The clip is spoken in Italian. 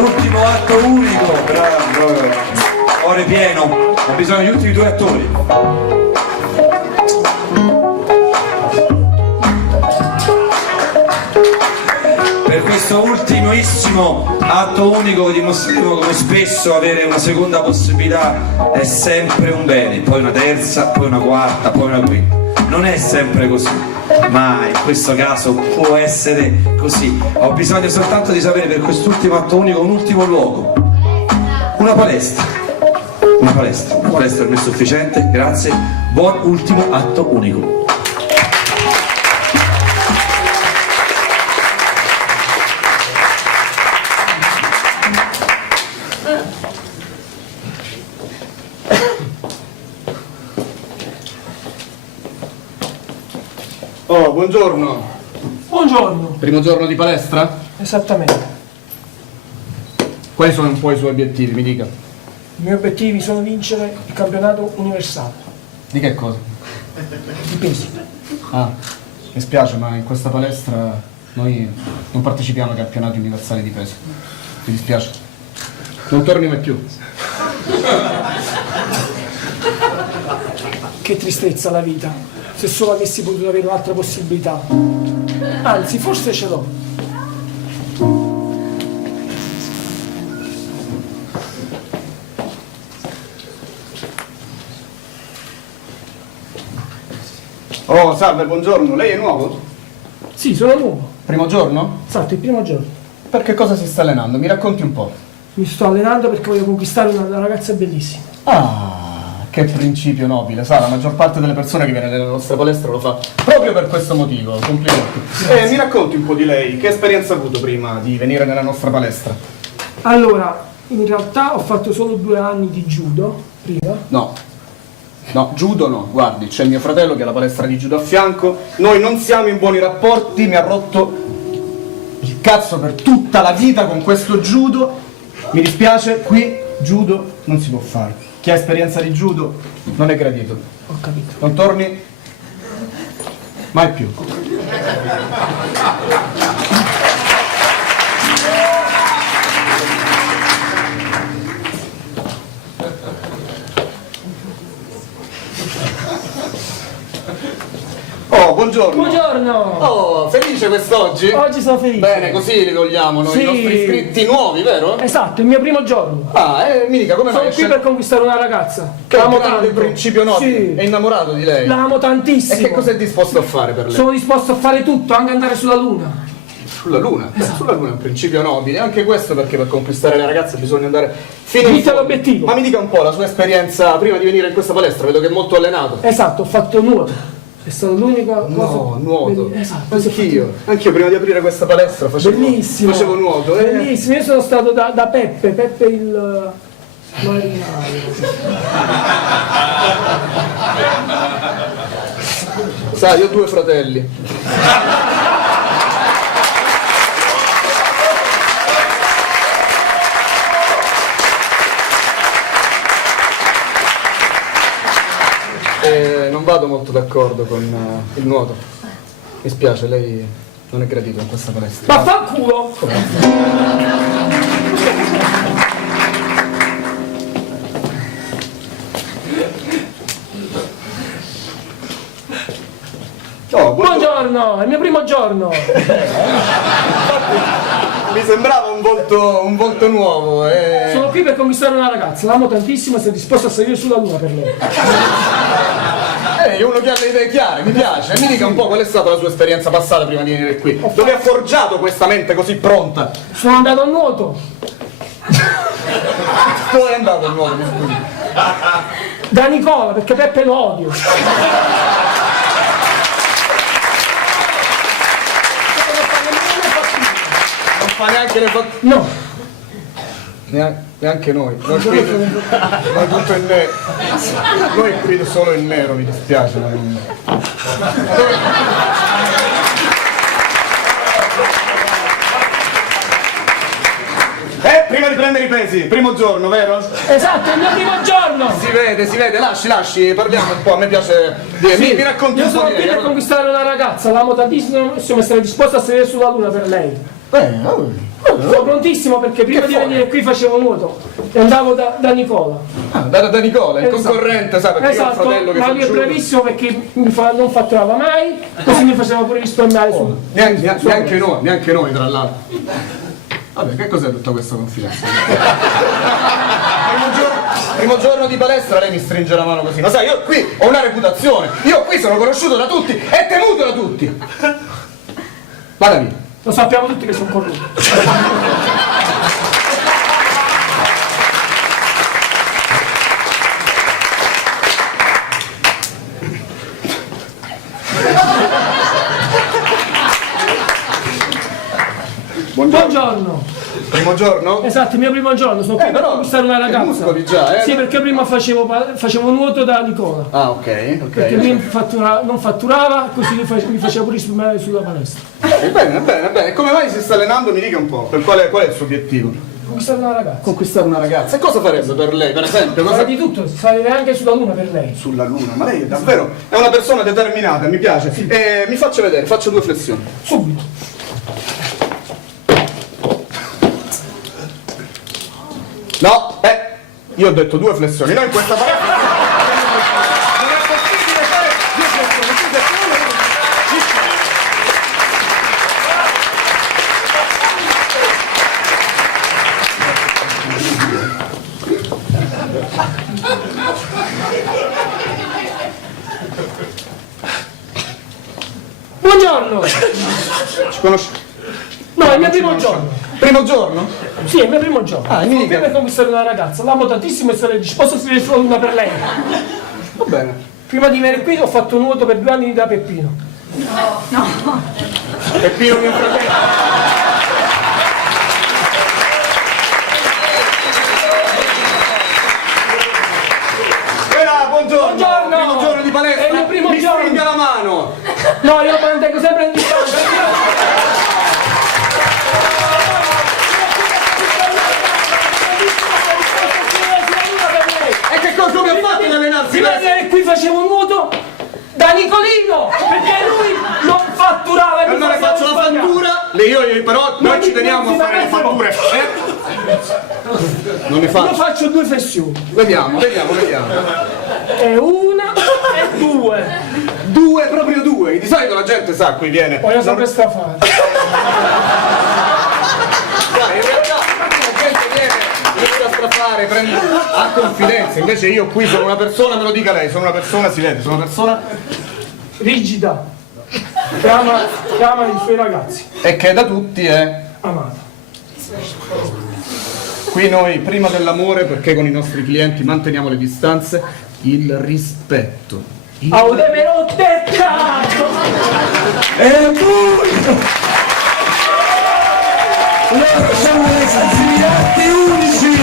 Ultimo atto unico, bravo, cuore pieno, ho bisogno degli ultimi due attori. Per questo ultimissimo atto unico dimostreremo come spesso avere una seconda possibilità è sempre un bene, poi una terza, poi una quarta, poi una quinta. Non è sempre così, ma in questo caso può essere così. Ho bisogno soltanto di sapere per quest'ultimo atto unico un ultimo luogo. Una palestra. Una palestra per me è sufficiente, grazie. Buon ultimo atto unico. Oh, buongiorno. Buongiorno. Primo giorno di palestra? Esattamente. Quali sono un po' i suoi obiettivi, mi dica? I miei obiettivi sono vincere il campionato universale Di che cosa? di pesi. Ah, mi spiace, ma in questa palestra noi non partecipiamo ai campionati universali di peso. Mi dispiace. Non torni mai più. Che tristezza la vita. Se solo avessi potuto avere un'altra possibilità. Anzi, forse ce l'ho. Oh, salve, buongiorno. Lei è nuovo? Sì, sono nuovo. Primo giorno? Esatto, il primo giorno. Per che cosa si sta allenando? Mi racconti un po'. Mi sto allenando perché voglio conquistare una ragazza bellissima. Ah, che principio nobile, sa, la maggior parte delle persone che viene nella nostra palestra lo fa proprio per questo motivo. Complimenti. Mi racconti un po' di lei, che esperienza ha avuto prima di venire nella nostra palestra? Allora, in realtà ho fatto solo 2 anni di judo prima. No, judo no, guardi, c'è mio fratello che ha la palestra di judo a fianco, noi non siamo in buoni rapporti, mi ha rotto il cazzo per tutta la vita con questo judo, mi dispiace, qui judo non si può fare. Chi ha esperienza di judo non è gradito. Ho capito. Non torni mai più. Oh, buongiorno. Buongiorno! Oh, felice quest'oggi? Oggi sono felice. Bene, così li vogliamo noi, Sì. i nostri iscritti nuovi, vero? Esatto, il mio primo giorno. Ah, mi dica come mai? Sono qui per conquistare una ragazza. Che L'amo grande tanto. principio nobile. Sì. È innamorato di lei. L'amo E tantissimo. che cosa è disposto a fare per lei? Sono disposto a fare tutto, anche andare sulla luna. Sulla luna. Sulla luna è un principio nobile, anche questo perché per conquistare le ragazze bisogna andare fino in Dice fondo. l'obiettivo. Ma mi dica un po' la sua esperienza prima di venire in questa palestra, vedo che è molto allenato. Esatto, ho fatto nuoto. È stata l'unica cosa. No, nuoto. Esatto. Anch'io prima di aprire questa palestra Bellissimo. facevo nuoto. Bellissimo, io sono stato da Peppe il marinaio. Sai, io ho 2 fratelli. Non vado molto d'accordo con il nuoto. Mi spiace, lei non è gradito in questa palestra. Vaffanculo! Oh, Buongiorno, è il mio primo giorno. Mi sembrava un volto nuovo. Sono qui per conquistare una ragazza, l'amo tantissimo e sono disposto a salire sulla luna per lei. È uno che ha le idee chiare, mi piace. Mi dica un po' qual è stata la sua esperienza passata prima di venire qui. Dove ha forgiato questa mente così pronta? Sono andato a nuoto. Dove è andato il nuoto, mi scusi? Da Nicola, perché Peppe lo odio. Non fa neanche le fattine. No. Neanche noi. Noi qui tutto in nero. Noi qui solo in nero, mi dispiace. Ma non... Prima di prendere i pesi, primo giorno, vero? Esatto, è il mio primo giorno. Si vede, lasci, parliamo un po', a me piace. Mi racconti Io un po' sono di qui lei. per conquistare una ragazza, l'amo tantissimo e sarei disposto a salire sulla luna per lei. Sono prontissimo perché prima di venire qui facevo nuoto e andavo da Nicola. Da Nicola, il concorrente, sai, perché io ho un fratello che ma fa lui è judo. bravissimo perché non fatturava mai, così mi faceva pure risparmiare su. Neanche noi, tra l'altro. Vabbè, che cos'è tutta questa confidenza? Primo giorno di palestra lei mi stringe la mano così. Ma sai, io qui ho una reputazione, io qui sono conosciuto da tutti e temuto da tutti. Vada via. Lo sappiamo tutti che sono corrotto. Buongiorno. Primo giorno? Esatto, il mio primo giorno, sono qui per però conquistare una ragazza. muscoli già, Sì, perché prima facevo nuoto da Nicola. Ah, ok. Perché lui non fatturava, così mi faceva pure risparmiare sulla palestra. Bene. E come mai si sta allenando? Mi dica un po'. Qual è il suo obiettivo? Conquistare una ragazza. Conquistare una ragazza. E cosa farebbe per lei, per esempio? Fa di tutto, salire anche sulla luna per lei. Sulla luna, ma lei è davvero è una persona determinata, mi piace. Mi faccia vedere, faccio 2 flessioni. Subito. No, io ho detto 2 flessioni, no in questa palestra. Non è possibile fare 2 flessioni. Buongiorno! Ci conosci? No, è il mio primo giorno. Primo giorno? Sì, è il mio primo giorno. Ah, Sono mica. qui per conquistare una ragazza. L'amo tantissimo e sarei disposto a finire sulla luna per lei. Va bene. Prima di venire qui ho fatto nuoto per 2 anni da Peppino. Peppino mio fratello. Buongiorno! Buongiorno! Primo giorno di palestra! È il mio primo mi giorno! stringa la mano! No, io mantengo sempre in distanza. E che cosa come ha fatto ad allenarsi? Si vede che qui facevo nuoto da Nicolino, perché lui non fatturava. E allora faccio la fattura, però noi ci teniamo a fare le fatture. Non ne Io faccio. faccio 2 flessioni. Vediamo. E una e 2. 2, proprio 2. Di solito la gente sa, qui viene. Voglio sempre strafare. Dai, in realtà la gente viene, inizia a strafare, ha confidenza. Invece io qui sono una persona, me lo dica lei, sono una persona, si vede, sono una persona Rigida. Che ama i suoi ragazzi. e che da tutti è. Amata. Qui noi prima dell'amore, perché con i nostri clienti manteniamo le distanze, il rispetto. Me l'ho detto! E voi! Loro sono le sfidati unici!